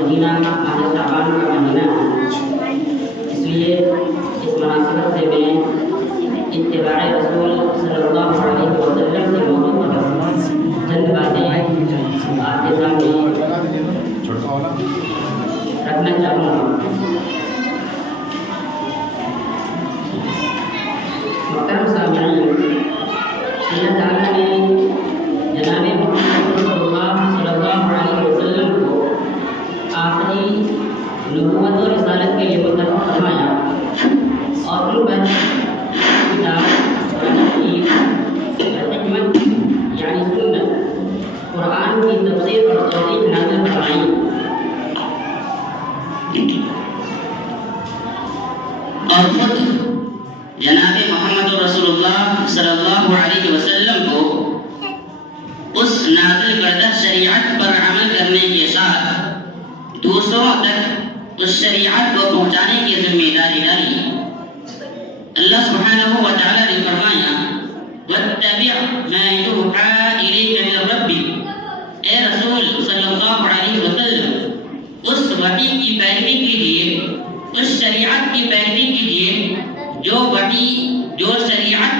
مدینہ ماہ شعبان کا مہینہ ہے، اس لیے اس مناسبت سے میں اتباع رسول صلی اللہ علیہ وسلم کے موضوع پر چند باتیں آپ کے سامنے رکھنا چاہوں گا۔ محترم سامعین، اللہ تعالیٰ نے جناب محمد صلی اللہ علیہ وسلم کو آخری نبوت و رسالت کے لیے مقرر فرمایا اور ان پر کتاب حکمت یعنی سنت قرآن کی تفسیر اور توضیح نازل فرمائی۔ اور خود جناب محمد رسول اللہ صلی اللہ علیہ وسلم کو اس نازل کردہ شریعت پر عمل کرنے کے ساتھ دوسروں تک اس شریعت کو پہنچانے کی ذمہ داری ڈالی۔ اللہ سبحانہ و تعالیٰ نے فرمایا وَاتَّبِعْ مَا يُوحَىٰ إِلَيْكَ مِنْ رَبِّكَ، اے رسول صلی اللہ علیہ وسلم اس وحی کی پیروی کیجیے، اس شریعت کی پیروی کیجیے جو وحی جو شریعت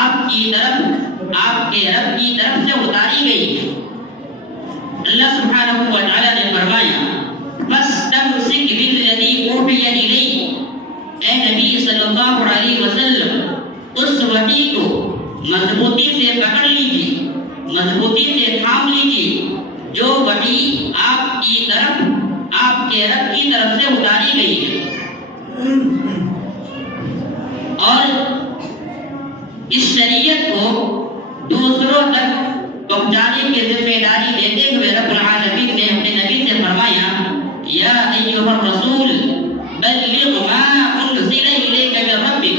آپ کے رب کی طرف سے اتاری گئی ہے۔ اللہ سبحانہ و تعالیٰ نے فرمایا فَاسْتَمْسِكْ بِالَّذِي أُوحِيَ إِلَيْكَ، اے نبی صلی اللہ علیہ وسلم اس وحی کو مضبوطی سے پکڑ لیجیے، مضبوطی سے تھام لیجیے جو وحی آپ کے رب کی طرف سے اتاری گئی ہے۔ اور اس شریعت کو دوسروں تک پہنچانے کی ذمہ داری دیتے ہوئے رب العالمین نے اپنے نبی سے فرمایا یا ایھا الرسول بلغ ما انزل الیک من ربک،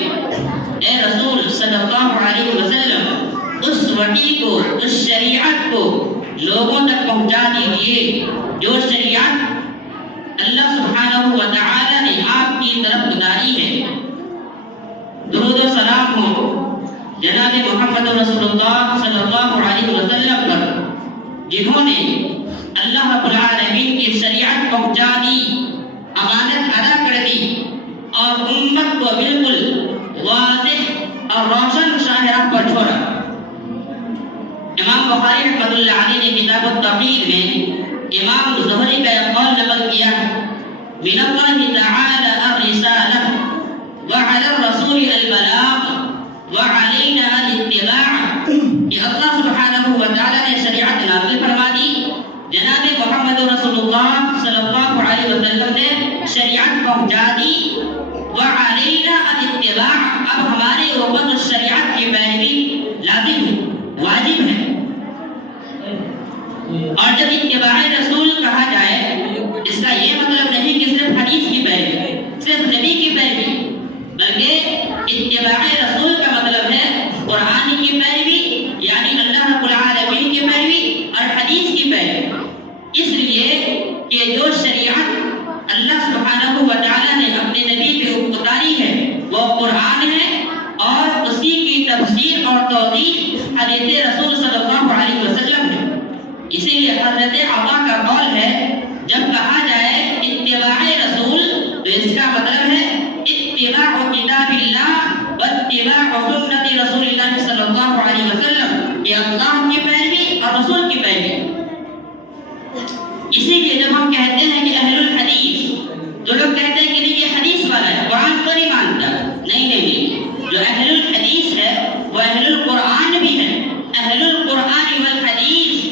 اے رسول صلی اللہ علیہ وسلم اس وحی کو، اس شریعت کو لوگوں تک پہنچا دیجیے جو شریعت اللہ سبحانہ و تعالی نے آپ کی طرف اتاری ہے۔ درود و سلام ہو جناب محمد رسول اللہ صلی اللہ علیہ وسلم پر، جنہوں نے اللہ رب العالمین کی شریعت پہنچا دی، امانت ادا کر دی اور امت کو بالکل واضح اور روشن شاہراہ پر چھوڑا۔ امام بخاری رحمۃ اللہ علیہ نے کتاب التوحید میں امام زہری کا یہ قول نقل کیا من اللہ تعالی الرسالہ وعلی الرسول البلاغ وعلینا الاتباع، کہ اللہ سبحانہ و تعالیٰ نے شریعت نازل فرما دی، جناب محمد رسول اللہ صلی اللہ علیہ وسلم نے شریعت پہنچا دی، وعلینا الاتباع، اب ہمارے اوپر اس شریعت کی پیروی لازم ہے، واجب ہے۔ اور جب اتباع رسول کہا جائے اس کا یہ مطلب نہیں کہ صرف حدیث کی پیروی، صرف نبی کی پیروی، بلکہ اتباع رسول کا مطلب ہے قرآن کی پیروی یعنی اللہ رب العالمین کی پیروی اور حدیث کی پیروی۔ اس لیے کہ جو شریعت اللہ سبحانہ و تعالیٰ نے اپنے نبی پہ اتاری ہے وہ قرآن ہے، اور اسی کی تفسیر اور توضیح حدیث رسول صلی اللہ علیہ وسلم ہے۔ اسی لیے حضرت عطا کا قول ہے جب کہا جائے اتباع رسول تو اس کا مطلب ہے اتباع کتاب اللہ واتباع سنت رسول اللہ صلی اللہ علیہ وسلم، کہ اللہ کی پیروی اور رسول کی پیروی۔ اسی لیے جب ہم کہتے ہیں کہ اہل الحدیث، جو لوگ کہتے ہیں کہ نہیں یہ حدیث والا ہے، قرآن کو نہیں مانتا، نہیں، جو اہل الحدیث ہے وہ اہل القرآن بھی ہے، اہل القرآن والحدیث۔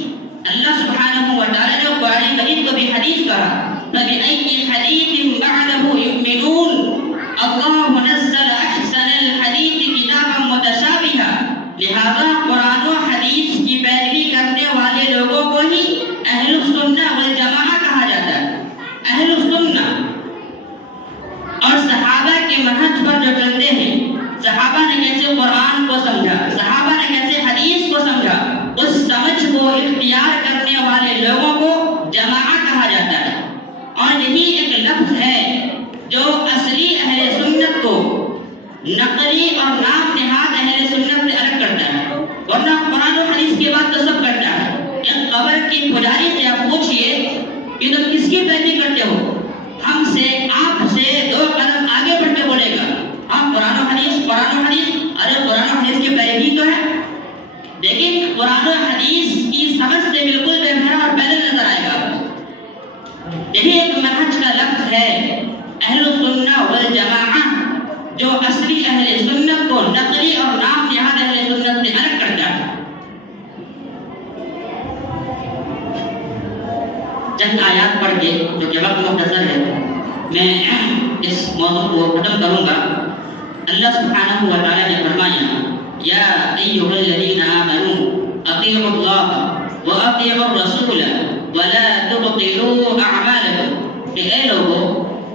اللہ سبحانہ و تعالیٰ نے قرآن مجید کو بھی حدیث کہا، فَبِأَيِّ حَدِيثٍ بَعْدَهُ يُؤْمِنُونَ، اللہ نزل احسن الحدیث کتابا متشابہا، لہذا قرآن و حدیث کی پیروی کرنے والے لوگوں کو ہی اہل السنہ والجماعہ کہا جاتا ہے، اہل السنہ۔ اور صحابہ کے منہج پر جو چلتے ہیں، صحابہ نے کیسے قرآن کو سمجھا، صحابہ نے کیسے حدیث کو سمجھا، اس سمجھ کو اختیار کرنے والے لوگوں کو جماعہ کہا جاتا ہے۔ اور یہی ایک لفظ ہے جو اصلی اہل سنت کو نقلی اور نام نہاد اہل سنت سے الگ کرتا ہے، ورنہ قرآن و حدیث کی بات تو سب کرتا ہے۔ ایک قبر کی پجاری سے آپ پوچھئے کہ تم کس کی پیروی کرتے ہو؟ ہم سے آپ سے 2 قدم آگے بڑھ کے بولے گا ہم قرآن و حدیث ارے قرآن و حدیث کی پیروی تو ہے، لیکن قرآن و حدیث کی سمجھ سے بالکل بے بھرا اور پیدل نظر آئے گا آپ کو۔ یہی ایک منہج کا لفظ ہے اہل السنہ والجماعہ، جو اصلی اہل سنت کو نقلی اور نام نہاد اہل سنت سے الگ کرتا ہے۔ چند آیات پڑھ کے جو کہ وقت مختصر ہے میں اس موضوع کو ختم کروں گا۔ اللہ سبحانہ و تعالی نے فرمایا یا ایھا الذین آمنوا اطیعوا اللہ واطیعوا الرسول ولا تبطلوا اعمالکم، کہ اے لوگو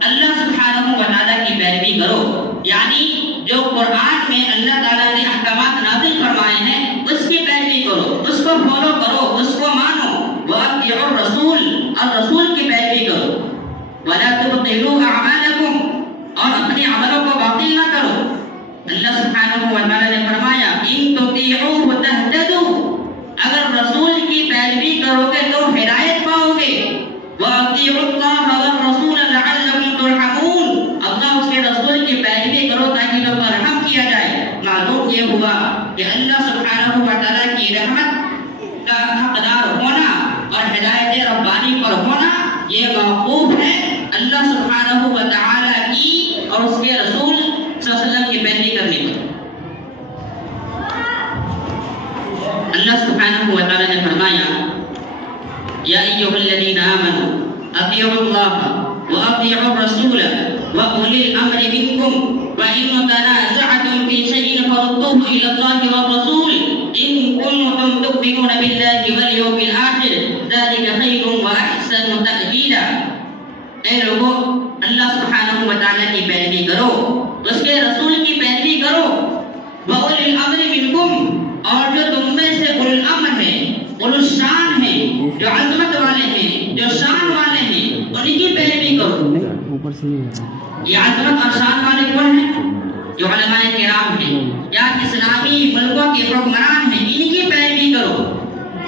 اللہ سبحانہ و تعالی کی پیروی کرو، یعنی جو قرآن میں اللہ تعالیٰ نے احکامات نازل فرمائے ہیں اس کی پیروی کرو، اس کو فالو کرو، اس کو مانو۔ وَأَطِيعُوا الرَّسُولَ، اور رسول کی پیروی کرو۔ وَلَا تُبْطِلُوا أَعْمَالَكُمْ، اور اپنے عملوں کو باطل نہ کرو۔ اللہ سبحانہ و تعالیٰ نے فرمایا إِن تُطِيعُوهُ تَهْتَدُوا، اگر رسول کی پیروی کرو گے تو ہدایت پاؤ گے۔ وَأَطِيعُوا اللَّهَ وَالرَّسُولَ لَعَلَّكُمْ تُرْحَمُونَ، اللہ اس کے رسول کی پیروی کرو تاکہ تم پر رحم کیا جائے۔ معلوم یہ ہوا کہ اللہ سبحانہ و تعالیٰ کی رحمت کا حقدار ہونا اور ہدایت ربانی پر ہونا یہ موقوف ہے اللہ سبحانہ و تعالیٰ کی اور اس کے رسول صلی اللہ علیہ وسلم کی پیروی کرنے پر۔ اللہ سبحانہ و تعالیٰ نے فرمایا یا ایھا الذین آمنوا اطیعوا اللہ واطیعوا الرسول واولی الامر منکم وان تنازعتم فی شیء فردوه الی اللہ والرسول ان کنتم تؤمنون باللہ والیوم الآخر ذلک خیر واحسن تأویلا۔ اے لوگو اللہ سبحانہ و تعالیٰ کی پیروی کرو، اس کے رسول کی پیروی کرو۔ وَأُولِي الْأَمْرِ مِنْكُمْ، اور جو تم میں سے اولو الامر ہیں، اولو الشان ہیں، جو عظمت والے ہیں، جو شان والے ہیں، انہی کی پیروی کرو۔ یہ عظمت اور شان والے کون ہیں؟ جو علماء کرام ہیں یا اسلامی ملکوں کے حکمران ہیں، انہی کی پیروی کرو۔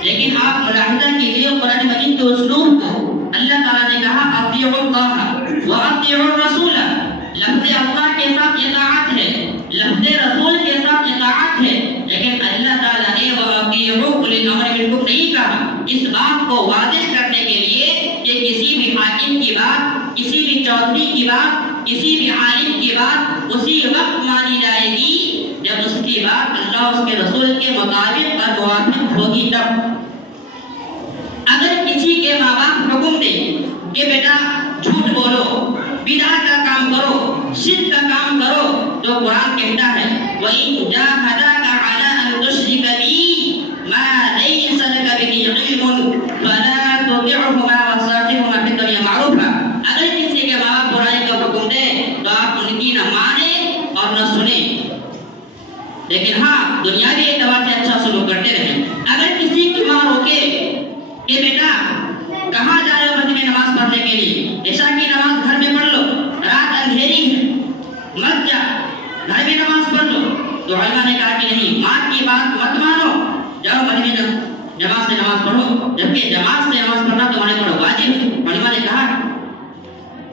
لیکن آپ ملاحظہ کیجیے قرآن مجید کے اسلوب کو، اللہ تعالیٰ نے کہا اطیعوا اللہ واطیعوا الرسول، لفظ اللہ کے ساتھ اطاعت ہے، لفظ رسول کے ساتھ اطاعت ہے، لیکن اللہ تعالیٰ نے واطیعوا اولی الامر منکم نہیں کہا، اس بات کو واضح کرنے کے لیے کہ کسی بھی حاکم کی بات، کسی بھی چودھری کی بات، کسی بھی عالم کی بات اسی وقت مانی جائے گی جب اس کی بات اللہ اس کے رسول کے مطابق اور موافق ہوگی تب۔ اگر کسی کے ماں باپ حکم دے کہ بیٹا جھوٹ بولو، بدعت کا کام کرو، شرک کا کام کرو، تو قرآن کہتا ہے وَإِن جَاهَدَاكَ عَلَىٰ أَن تُشْرِكَ بِي مَا لَيْسَ لَكَ بِهِ عِلْمٌ فَلَا تُطِعْهُمَا وَصَاحِبْهُمَا فِي الدُّنْيَا مَعْرُوفًا۔ اگر کسی کے ماں باپ برائی کا حکم دے تو آپ ان کی نہ مانیں اور نہ سنیں، لیکن ہاں دنیاوی اعتبار سے اچھا سلوک کرتے رہیں۔ اگر کسی کی ماں روکے کہ بیٹا کہاں جا رہے ہو مسجد میں نماز پڑھنے کے لیے، عشاء کی نماز گھر میں پڑھ لو، رات اندھیری ہے مت جا، گھر میں نماز پڑھ لو، تو علماء نے کہا کہ نہیں، ماں کی بات مت مانو، جاؤ مسجد میں جماعت سے نماز پڑھو، جبکہ جماعت سے نماز پڑھنا تمہارے پر واجب ہے۔ علماء نے کہا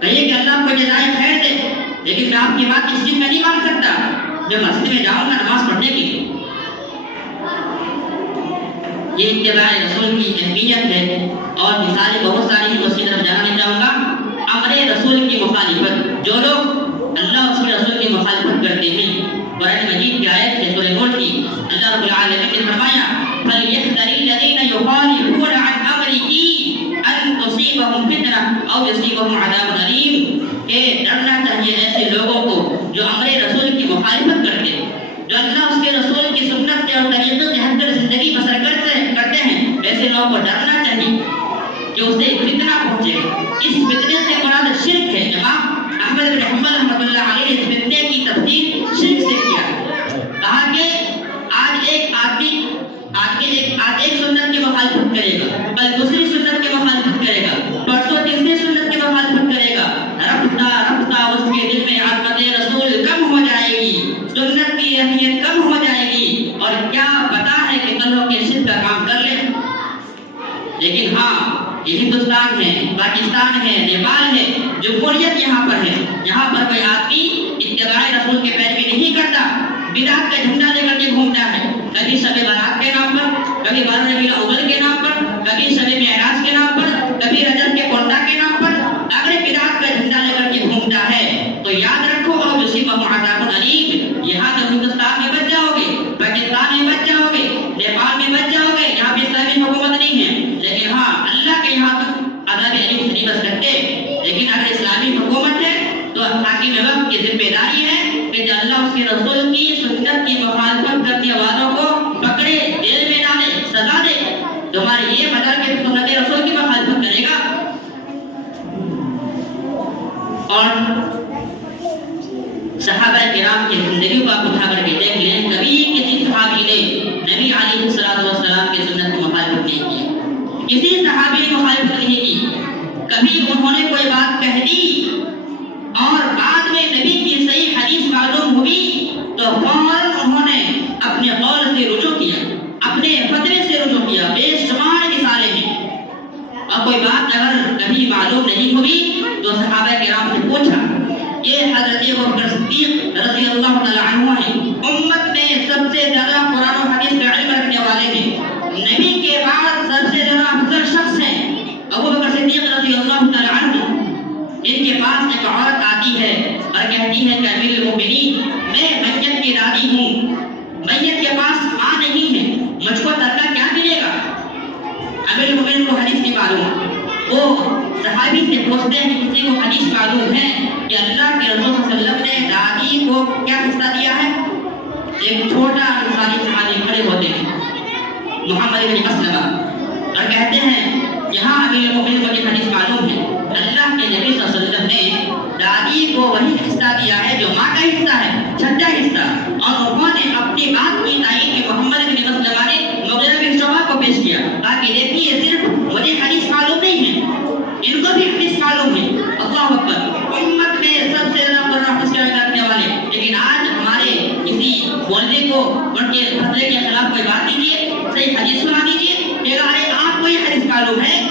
کہیے کہ اللہ کو جزائے خیر دے، لیکن میں آپ کی بات اس چیز میں نہیں مان سکتا، میں مسجد میں جاؤں گا نماز پڑھنے کے لیے۔ یہ اتباع رسول کی اہمیت ہے، اور مثالیں بہت ساری ہیں، اس کی طرف جانا نہیں چاہوں گا۔ امر رسول کی مخالفت، جو لوگ اللہ اور اس کے رسول کی مخالفت کرتے ہیں، قرآن مجید کی آیت ہے سورہ نور کی، اللہ رب العالمین نے فرمایا فَلْيَحْذَرِ الَّذِينَ يُخَالِفُونَ عَنْ أَمْرِهِ أَن تُصِيبَهُمْ فِتْنَةٌ أَوْ يُصِيبَهُمْ عَذَابٌ أَلِيمٌ، کہ ڈرنا چاہیے ایسے لوگوں کو جو امر رسول کی مخالفت کرتے ہیں، جو اللہ اس کے رسول کی سنت سے اور طریقے سے ہٹ کر زندگی بسر کرتے ہیں، ایسے لوگوں کو ڈرنا چاہیے کہ اسے فتنہ پہنچے گا۔ اس فتنے سے مراد شرک ہے۔ امام احمد بن حنبل پوچھتا ہے تو یاد رکھو اور یصیبہم عذاب علیم، یہاں تو ہندوستان میں بچ جاؤ گے، پاکستان میں بچ جاؤ گے، نیپال میں بچ جاؤ گے، یہاں پہ اسلامی حکومت نہیں ہے، لیکن ہاں اللہ کے یہاں تو عذاب علیم سے نہیں بچ سکتے۔ لیکن اگر اسلامی حکومت ہے تو حاکم وقت کی ذمہ داری ہے کہ جو اللہ اس کے رسول کی سنت کی مخالفت کرنے والوں کو پکڑے، جیل میں ڈالے، سزا دے۔ تمہاری یہ مدد کہ سنت رسول کی مخالفت کرے گا۔ اور صحابہ کرام کی زندگی کو آپ اٹھا کر کے دیکھ لیں، کبھی کسی صحابی نے نبی علیہ السلام کی سنت کی مخالفت نہیں کی، کسی صحابی نے مخالفت نہیں کی۔ کبھی انہوں نے کوئی بات کہہ دی اور بعد میں نبی کی صحیح حدیث معلوم ہوئی تو فوراً انہوں نے اپنے قول سے رجوع کیا، اپنے فتوے سے رجوع کیا۔ بے شمار مثالیں ہیں۔ اور کوئی بات اگر کبھی معلوم نہیں ہوئی تو صحابہ کرام سے پوچھا۔ یہ حضرت ابوبکر صدیق رضی اللہ تعالیٰ عنہ ہیں، امت میں سب سے زیادہ قرآن و حدیث کا علم رکھنے والے ہیں، نبی کے بعد سب سے زیادہ افضل شخص ہیں ابوبکر صدیق رضی اللہ تعالیٰ عنہ۔ ان کے پاس ایک عورت آتی ہے اور کہتی ہے کہ امیر المومنین، میں میت کی دادی ہوں، میت کے پاس ماں نہیں ہے، مجھ کو ترکہ کیا ملے گا؟ امیر المومنین کو حدیث نہیں معلوم، وہ صحابی سے پوچھتے ہیں کسی کو حدیث معلوم ہے کہ اللہ کے رسول صلی اللہ علیہ وسلم نے دادی کو کیا حصہ دیا ہے؟ ایک چھوٹا انصاری صحابی کھڑے ہوتے ہیں، محمد بن مسلمہ، اور کہتے ہیں یہاں امیر المومنین کو یہ حدیث معلوم ہے، اللہ کے نبی صلی اللہ علیہ وسلم نے دادی کو وہی حصہ دیا ہے جو ماں کا حصہ ہے، چھٹا حصہ۔ اور انہوں نے اپنی بات کی تائید کہ محمد بن مسلمہ نے مغیرہ بن شعبہ کو پیش کیا تاکہ دیکھیے صرف مجھے حدیث معلوم نہیں ہے، ان کو بھی حدیث معلوم ہے۔ اللہ اکبر، امت میں سب سے زیادہ قرآن حدیث کا کرنے والے، لیکن آج ہمارے کسی بولنے کو ان کے فتوے کے خلاف کوئی بات دیجیے، صحیح حدیث سنا دیجیے کہ ارے آپ کو یہ حدیث معلوم ہے،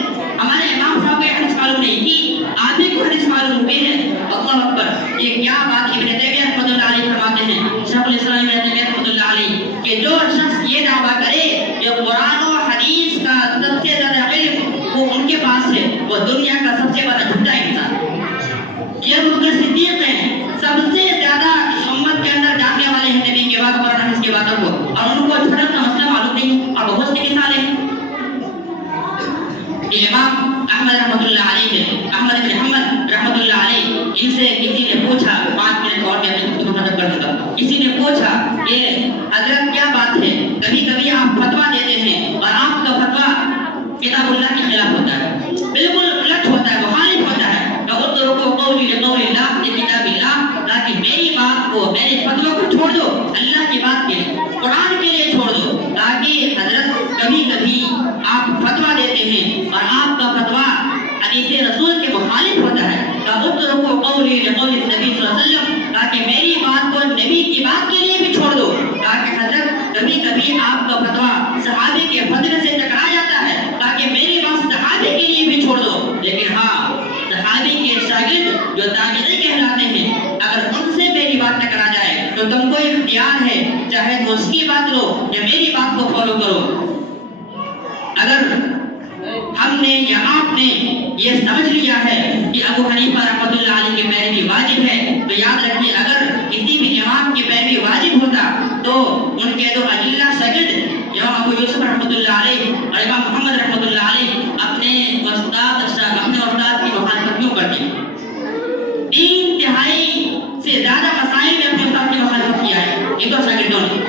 ہمارے امام صاحب کو یہ حدیث معلوم نہیں تھی، آپ ہی کو حدیث معلوم ہوئی ہے۔ اللہ اکبر، یہ کیا بات ابن تیمیہ رحمۃ اللہ علیہ فرماتے ہیں، شیخ الاسلام ابن تیمیہ رحمۃ اللہ علیہ، کہ جو شخص یہ دعویٰ کرے کہ قرآن و حدیث کا سب سے زیادہ علم وہ ان کے پاس ہے، وہ دنیا کا سب سے بڑا جھوٹا انسان۔ یہ ابوبکر صدیق ہیں، سب سے زیادہ امت کے اندر جاننے والے ہیں نبی کے بعد قرآن حدیث کی باتوں کو، اور ان کو چھوٹا سا مسئلہ معلوم نہیں، اور بہت سی مثالیں۔ امام احمد رحمۃ اللہ علیہ ہے، احمد بن حنبل رحمۃ اللہ علیہ، ان سے کسی نے پوچھا، 5 منٹ اور میں اپنی خطبہ ختم کر دوں گا، کسی نے پوچھا کہ حضرت کیا بات ہے، کبھی کبھی آپ فتویٰ دیتے ہیں اور آپ کا فتویٰ کتاب اللہ کے خلاف ہوتا ہے، بالکل الٹ ہوتا ہے، مخالف ہوتا ہے، تاکہ میری بات کو، میرے فتویٰ کو چھوڑ دو، اللہ کی بات کے لیے، قرآن کے لیے چھوڑ دو، تاکہ حضرت کبھی کبھی آپ فتویٰ دیتے ہیں اور آپ کا فتویٰ حدیث رسول کے مخالف ہوتا ہے، تاکہ میری بات کو نبی کی بات کے لیے بھی چھوڑ دو، تاکہ حضرت کبھی کبھی آپ کا فتویٰ صحابے کے فتوے سے ٹکرا جاتا ہے، تاکہ میری بات صحابے کے لیے بھی چھوڑ دو۔ لیکن ہاں، صحابی کے شاگرد جو تابعی کہلاتے ہیں، اگر ان سے میری بات ٹکرا جائے تو تم کو اختیار ہے، چاہے تم اس کی بات لو یا میری بات کو فالو کرو۔ اگر ہم نے یا آپ نے یہ سمجھ لیا ہے کہ ابو حنیفہ رحمۃ اللہ علیہ کی پیروی واجب ہے، تو یاد رکھیے اگر کسی بھی امام کی پیروی واجب ہوتا تو ان کے دو اجلہ شاگرد امام ابو یوسف رحمۃ اللہ علیہ اور امام محمد رحمۃ اللہ علیہ اپنے استاد کی مخالفت کیوں کرتے؟ 3 تہائی سے زیادہ مسائل میں اپنے استاد کی مخالفت کیا ہے ان دو شاگردوں نے۔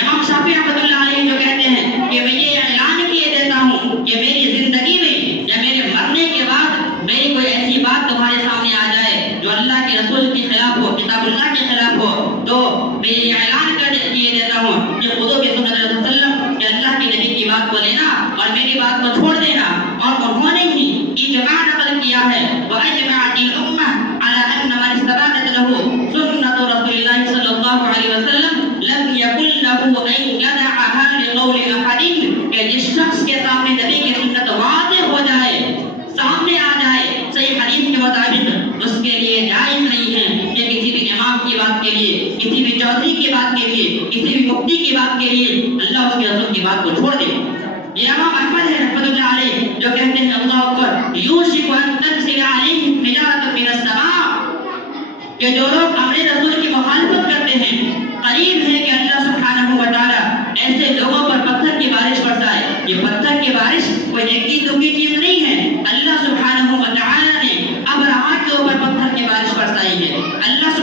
امام شافعی رحمۃ اللہ علیہ جو کہتے ہیں کہ میں یہ اعلان کیے دیتا ہوں کہ میری زندگی میں یا میرے مرنے کے بعد میری کوئی ایسی بات تمہارے سامنے آ جائے جو اللہ کے رسول کے خلاف ہو، کتاب اللہ کے خلاف ہو، تو میں یہ اعلان کیے دیتا ہوں کہ خودو بسنت رسول صلی اللہ علیہ وسلم کہ اللہ کے نبی کی بات کو لینا اور میری بات کو چھوڑ دینا۔ اور انہوں نے ہی اجماع نقل کیا ہے، وَأَجْمَعَتِ الْأُمَّةُ عَلَىٰ أَنَّ مَنِ اسْتَبَانَتْ لَهُ سُنَّةُ رَسُولِ اللَّهِ صلی اللہ علیہ وسلم لم يكن له أن يدعها لقول أحد، کہ جس شخص کے سامنے نبی کی سنت واضح ہو جائے، سامنے آ جائے صحیح حدیث کے مطابق، اس کے لیے جائز نہیں ہے کہ کسی بھی امام کی بات کے لیے، کسی بھی چودھری کی بات کے لیے، کسی بھی مفتی کی بات کے لیے اللہ اس کے رسول کی بات کو چھوڑ دے۔ یہ امام احمد ہے رحمۃ اللہ علیہ جو کہتے ہیں اللہ اکبر، یوشک ان تنزل علیہم حجارۃ من السماء، کہ جو لوگ امر رسول کی مخالفت کرتے ہیں قریب ہے کہ اللہ سبحانہ و تعالیٰ ایسے لوگوں پر پتھر کی بارش برسائے. یہ پتھر کی بارش کوئی ایک دو کی چیز نہیں ہے. اللہ سبحانہ و تعالیٰ نے ابرہہ کے اوپر پتھر کی بارش برسائی ہے. اللہ